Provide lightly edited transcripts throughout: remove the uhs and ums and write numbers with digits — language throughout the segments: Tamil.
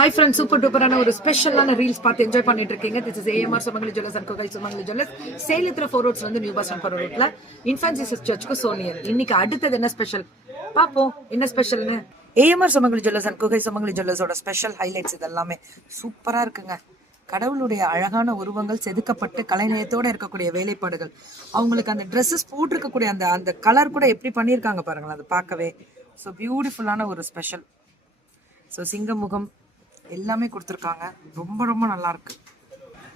Hi friends, super duper ஒரு ஸ்பெஷலான ரீல்ஸ் பார்த்து என்ஜாய் பண்ணிட்டு இருக்கீங்க. This is AMR Sumangali jewellers and கோகை Sumangali jewellers சேலத்துல 4 ரோட்ஸ்ல இருந்து நியூ பஸ் ஸ்டாண்ட் 4 ரோட்ல இன்ஃபன்ட் ஜீசஸ் சர்ச்சுக்கு சோனியர். இன்னைக்கு அடுத்தது என்ன ஸ்பெஷல் பாப்போம். என்ன ஸ்பெஷல்னு AMR Sumangali jewellers and கோகை Sumangali ஜுவல்லர்ஸோட special highlights இதெல்லாமே சூப்பரா இருக்குங்க. கடவுளுடைய அழகான உருவங்கள் செதுக்கப்பட்டு கலைநயத்தோட இருக்கக்கூடிய வேலைப்பாடுகள், அவங்களுக்கு அந்த ட்ரெஸ்ஸஸ் போட்டிருக்கக்கூடிய அந்த அந்த கலர் கூட எப்படி பண்ணியிருக்காங்க பாருங்களேன், அதை பார்க்கவே ஸோ பியூட்டிஃபுல்லான ஒரு ஸ்பெஷல். ஸோ சிங்கமுகம் எல்லாமே கொடுத்துருக்காங்க. ரொம்ப ரொம்ப நல்லா இருக்கு.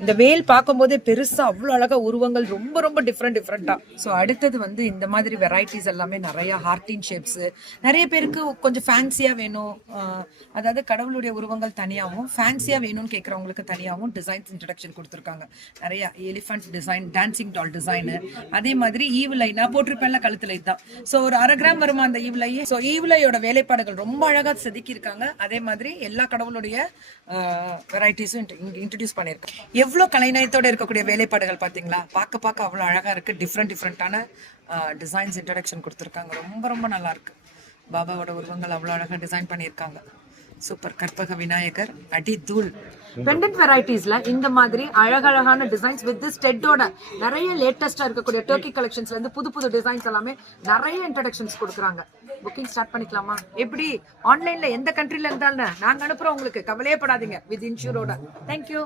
இந்த வேல் பார்க்கும்போதே பெருசா அவ்வளோ அழகா உருவங்கள் ரொம்ப ரொம்ப டிஃப்ரெண்டா. ஸோ அடுத்தது வந்து இந்த மாதிரி வெரைட்டிஸ் எல்லாமே நிறைய ஹார்டின் ஷேப்ஸ். நிறைய பேருக்கு கொஞ்சம் ஃபேன்சியா வேணும், அதாவது கடவுளுடைய உருவங்கள் தனியாகவும் ஃபேன்சியா வேணும்னு கேட்குறவங்களுக்கு தனியாகவும் டிசைன்ஸ் இன்ட்ரடக்ஷன் கொடுத்துருக்காங்க. நிறைய elephant design, dancing doll design, அதே மாதிரி ஈவிலை நான் போட்டிருப்பேன்ல கழுத்துல இதுதான். ஸோ ஒரு 1/2 கிராம் வருமா அந்த ஈவிலையே. ஸோ ஈவிலையோட வேலைப்பாடுகள் ரொம்ப அழகா செதுக்கி இருக்காங்க. அதே மாதிரி எல்லா கடவுளுடைய வெரைட்டிஸும் இன்ட்ரடியூஸ் பண்ணியிருக்காங்க. எவ்வளோ கலைநயத்தோட இருக்கக்கூடிய வேலைப்பாடுகள் பார்த்தீங்களா, பார்க்க அவ்வளோ அழகா இருக்கு. டிஃப்ரெண்டான டிசைன்ஸ் இன்ட்ரடக்ஷன் கொடுத்துருக்காங்க. ரொம்ப ரொம்ப நல்லா இருக்கு. பாபாவோட உருவங்கள் அவ்வளோ அழகா டிசைன் பண்ணியிருக்காங்க. சூப்பர். கற்பக விநாயகர், அடி தூள். பெண்டன்ட் வெரைட்டிஸ்ல இந்த மாதிரி அழகழகான டிசைன்ஸ் வித் ஸ்டெட்டோட நிறைய லேட்டஸ்டா இருக்கக்கூடிய டர்க்கி கலெக்ஷன்ஸ்ல இருந்து புது டிசைன்ஸ் எல்லாமே நிறைய இன்ட்ரடக்ஷன்ஸ் கொடுக்குறாங்க. புக்கிங் ஸ்டார்ட் பண்ணிக்கலாமா? எப்படி ஆன்லைன்ல எந்த கண்ட்ரில இருந்தாலும் நாங்க அனுப்புறோம் உங்களுக்கு, கவலையே படாதீங்க. வித் இன்ஷூரோட. தேங்க்யூ.